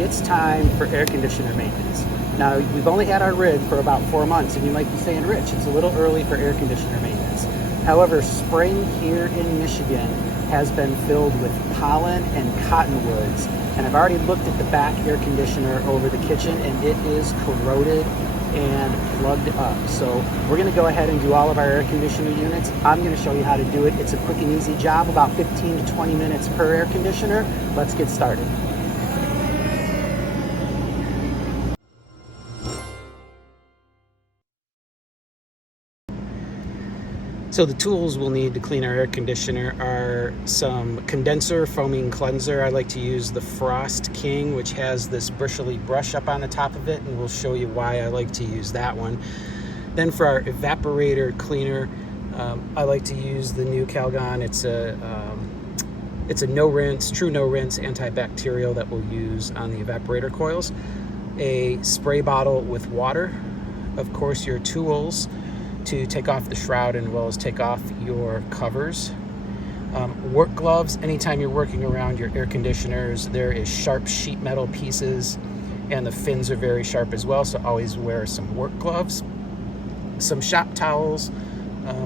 it's time for air conditioner maintenance. Now, we've only had our rig for about 4 months, and you might be saying, Rich, it's a little early for air conditioner maintenance. However, spring here in Michigan has been filled with pollen and cottonwoods, and I've already looked at the back air conditioner over the kitchen, and it is corroded and plugged up. So we're going to go ahead and do all of our air conditioner units. I'm going to show you how to do it. It's a quick and easy job, about 15 to 20 minutes per air conditioner. Let's get started. So the tools we'll need to clean our air conditioner are some condenser foaming cleanser. I like to use the Frost King, which has this bristly brush up on the top of it, and we'll show you why I like to use that one. Then for our evaporator cleaner, I like to use the new Calgon. It's a no rinse, true no rinse antibacterial that we'll use on the evaporator coils. A spray bottle with water, of course your tools to take off the shroud and as well as take off your covers. Work gloves, anytime you're working around your air conditioners, there is sharp sheet metal pieces and the fins are very sharp as well, so always wear some work gloves. Some shop towels,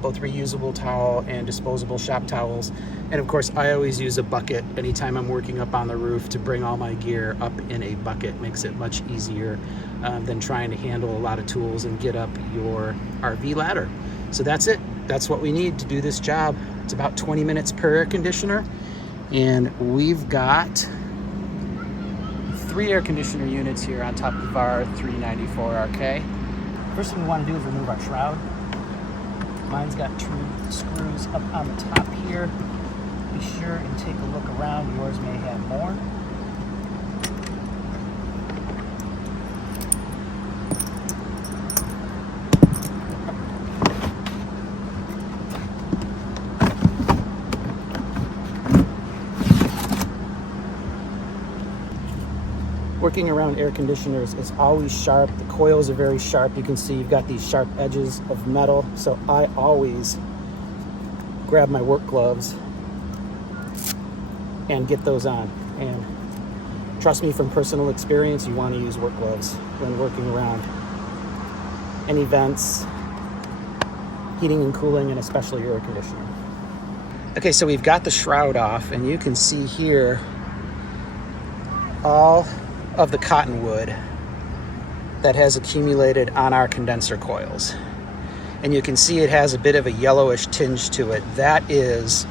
both reusable towel and disposable shop towels. And of course, I always use a bucket anytime I'm working up on the roof to bring all my gear up in a bucket. Makes it much easier than trying to handle a lot of tools and get up your RV ladder. So that's it. That's what we need to do this job. It's about 20 minutes per air conditioner. And we've got 3 air conditioner units here on top of our 394RK. First thing we want to do is remove our shroud. Mine's got 2 screws up on the top here. Be sure and take a look around. Yours may have more. Working around air conditioners is always sharp. The coils are very sharp. You can see you've got these sharp edges of metal. So I always grab my work gloves and get those on. And trust me, from personal experience, you want to use work gloves when working around any vents, heating and cooling, and especially your air conditioner. Okay, so we've got the shroud off, and you can see here all of the cottonwood that has accumulated on our condenser coils. And you can see it has a bit of a yellowish tinge to it. That is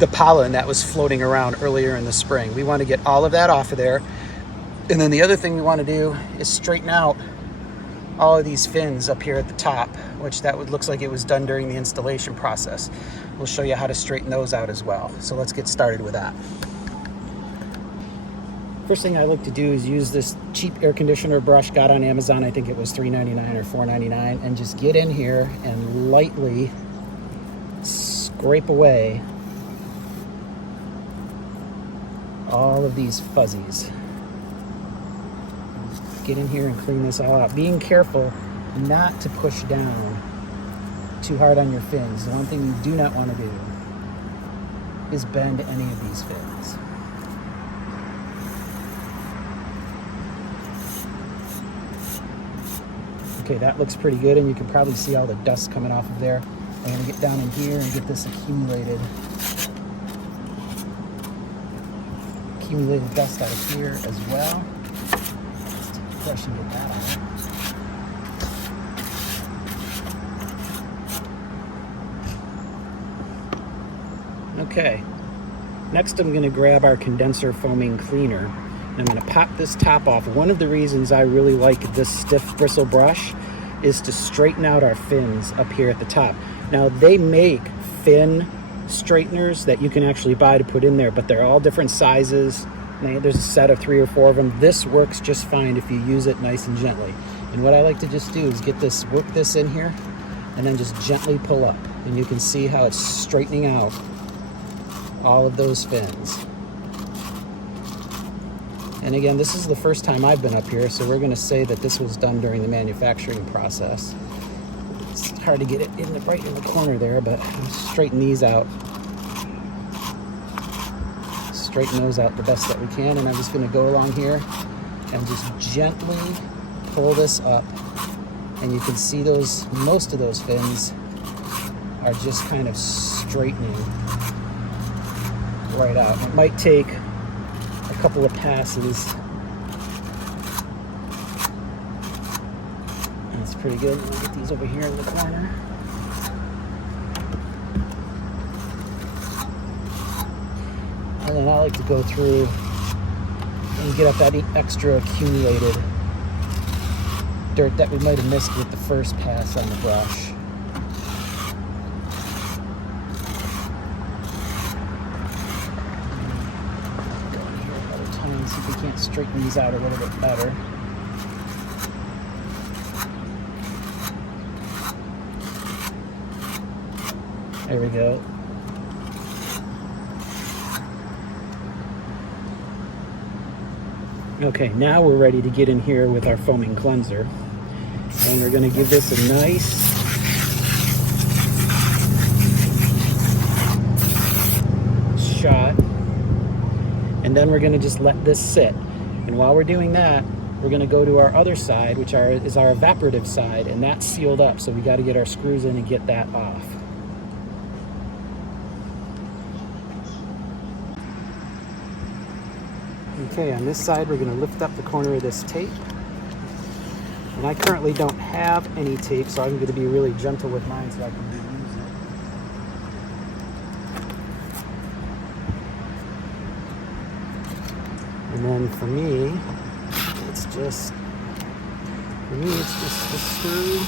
the pollen that was floating around earlier in the spring. We want to get all of that off of there. And then the other thing we want to do is straighten out all of these fins up here at the top, which looks like it was done during the installation process. We'll show you how to straighten those out as well. So let's get started with that. First thing I like to do is use this cheap air conditioner brush, got on Amazon. I think it was $3.99 or $4.99, and just get in here and lightly scrape away all of these fuzzies. Get in here and clean this all out. Being careful not to push down too hard on your fins. The one thing you do not want to do is bend any of these fins. Okay, that looks pretty good, and you can probably see all the dust coming off of there. I'm gonna get down in here and get this accumulated dust out of here as well. Let's take a brush and get that out. Okay, next I'm gonna grab our condenser foaming cleaner. I'm going to pop this top off. One of the reasons I really like this stiff bristle brush is to straighten out our fins up here at the top. Now, they make fin straighteners that you can actually buy to put in there, but they're all different sizes. There's a set of 3 or 4 of them. This works just fine if you use it nice and gently. And what I like to just do is work this in here and then just gently pull up. And you can see how it's straightening out all of those fins. And again, this is the first time I've been up here, so we're going to say that this was done during the manufacturing process. It's hard to get it right in the corner there, but I'll straighten these out. straighten those out the best that we can. And I'm just going to go along here and just gently pull this up. And you can see those, most of those fins are just kind of straightening right out. It might take a couple of passes. That's pretty good. We'll get these over here in the corner. And then I like to go through and get up that extra accumulated dirt that we might have missed with the first pass on the brush. Go in here another time, see if we can't straighten these out a little bit better. There we go. Okay, now we're ready to get in here with our foaming cleanser. And we're going to give this a nice shot. And then we're going to just let this sit. And while we're doing that, we're going to go to our other side, which is our evaporative side, and that's sealed up. So we got to get our screws in and get that off. Okay, on this side, we're going to lift up the corner of this tape. And I currently don't have any tape, so I'm going to be really gentle with mine so I can reuse it. And then for me, it's just the screw.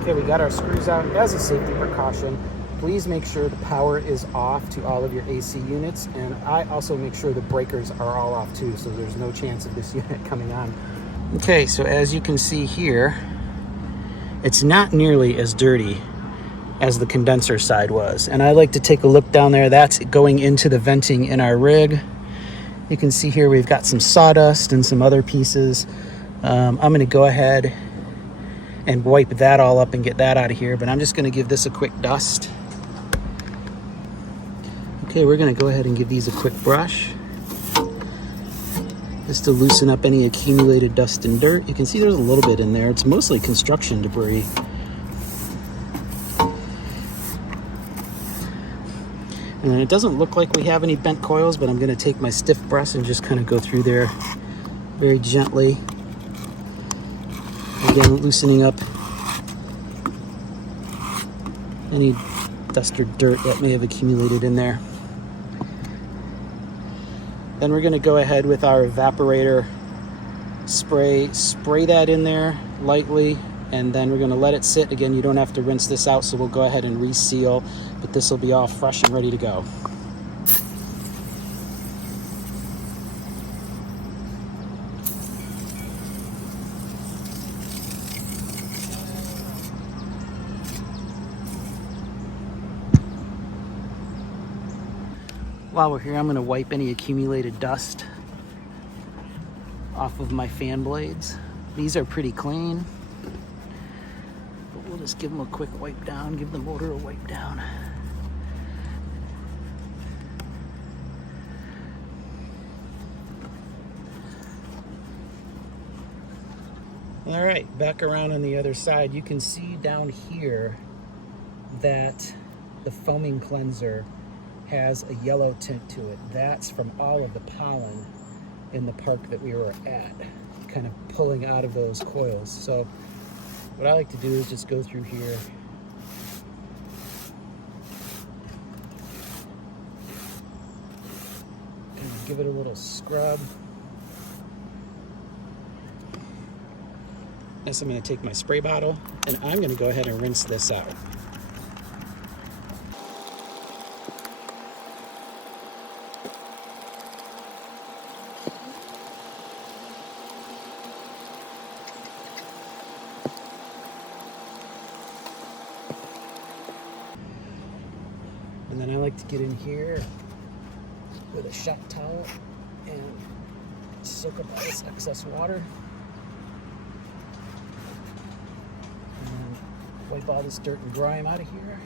Okay, we got our screws out. As a safety precaution, please make sure the power is off to all of your AC units, and I also make sure the breakers are all off too, so there's no chance of this unit coming on. Okay, so as you can see here, it's not nearly as dirty as the condenser side was. And I like to take a look down there. That's going into the venting in our rig. You can see here we've got some sawdust and some other pieces. I'm going to go ahead and wipe that all up and get that out of here, but I'm just going to give this a quick dust. Okay, we're going to go ahead and give these a quick brush just to loosen up any accumulated dust and dirt. You can see there's a little bit in there. It's mostly construction debris. And it doesn't look like we have any bent coils, but I'm going to take my stiff brush and just kind of go through there very gently. Again, loosening up any dust or dirt that may have accumulated in there. Then we're going to go ahead with our evaporator spray that in there lightly, and then we're going to let it sit. Again, you don't have to rinse this out, so we'll go ahead and reseal, but this will be all fresh and ready to go. While we're here, I'm going to wipe any accumulated dust off of my fan blades. These are pretty clean, but we'll just give them a quick wipe down, give the motor a wipe down. All right, back around on the other side, you can see down here that the foaming cleanser has a yellow tint to it. That's from all of the pollen in the park that we were at, kind of pulling out of those coils. So what I like to do is just go through here, kind of give it a little scrub. Next, I'm going to take my spray bottle and I'm going to go ahead and rinse this out. And then I like to get in here with a shop towel and soak up all this excess water. And wipe all this dirt and grime out of here.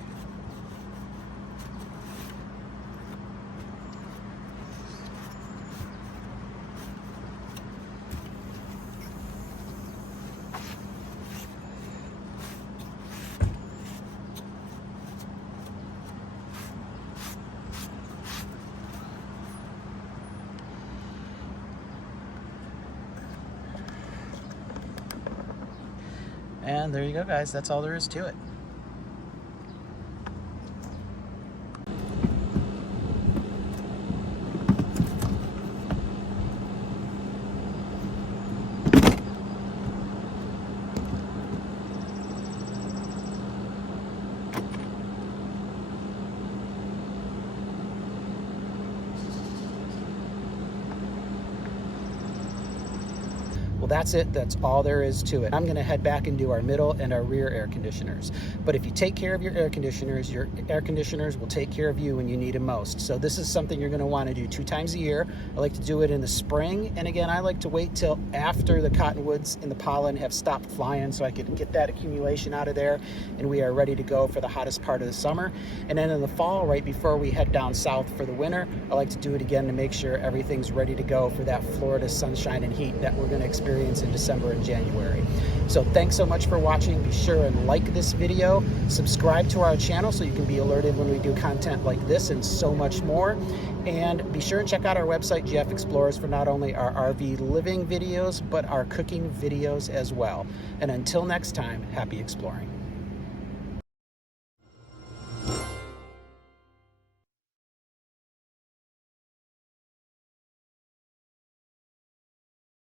And there you go, guys. That's all there is to it. Well, that's it. That's all there is to it. I'm going to head back and do our middle and our rear air conditioners. But if you take care of your air conditioners will take care of you when you need them most. So this is something you're going to want to do 2 times a year. I like to do it in the spring. And again, I like to wait till after the cottonwoods and the pollen have stopped flying so I can get that accumulation out of there. And we are ready to go for the hottest part of the summer. And then in the fall, right before we head down south for the winter, I like to do it again to make sure everything's ready to go for that Florida sunshine and heat that we're going to experience in December and January. So thanks so much for watching. Be sure and like this video, subscribe to our channel so you can be alerted when we do content like this and so much more. And be sure and check out our website, gfexplorers, for not only our RV living videos, but our cooking videos as well. And until next time, happy exploring.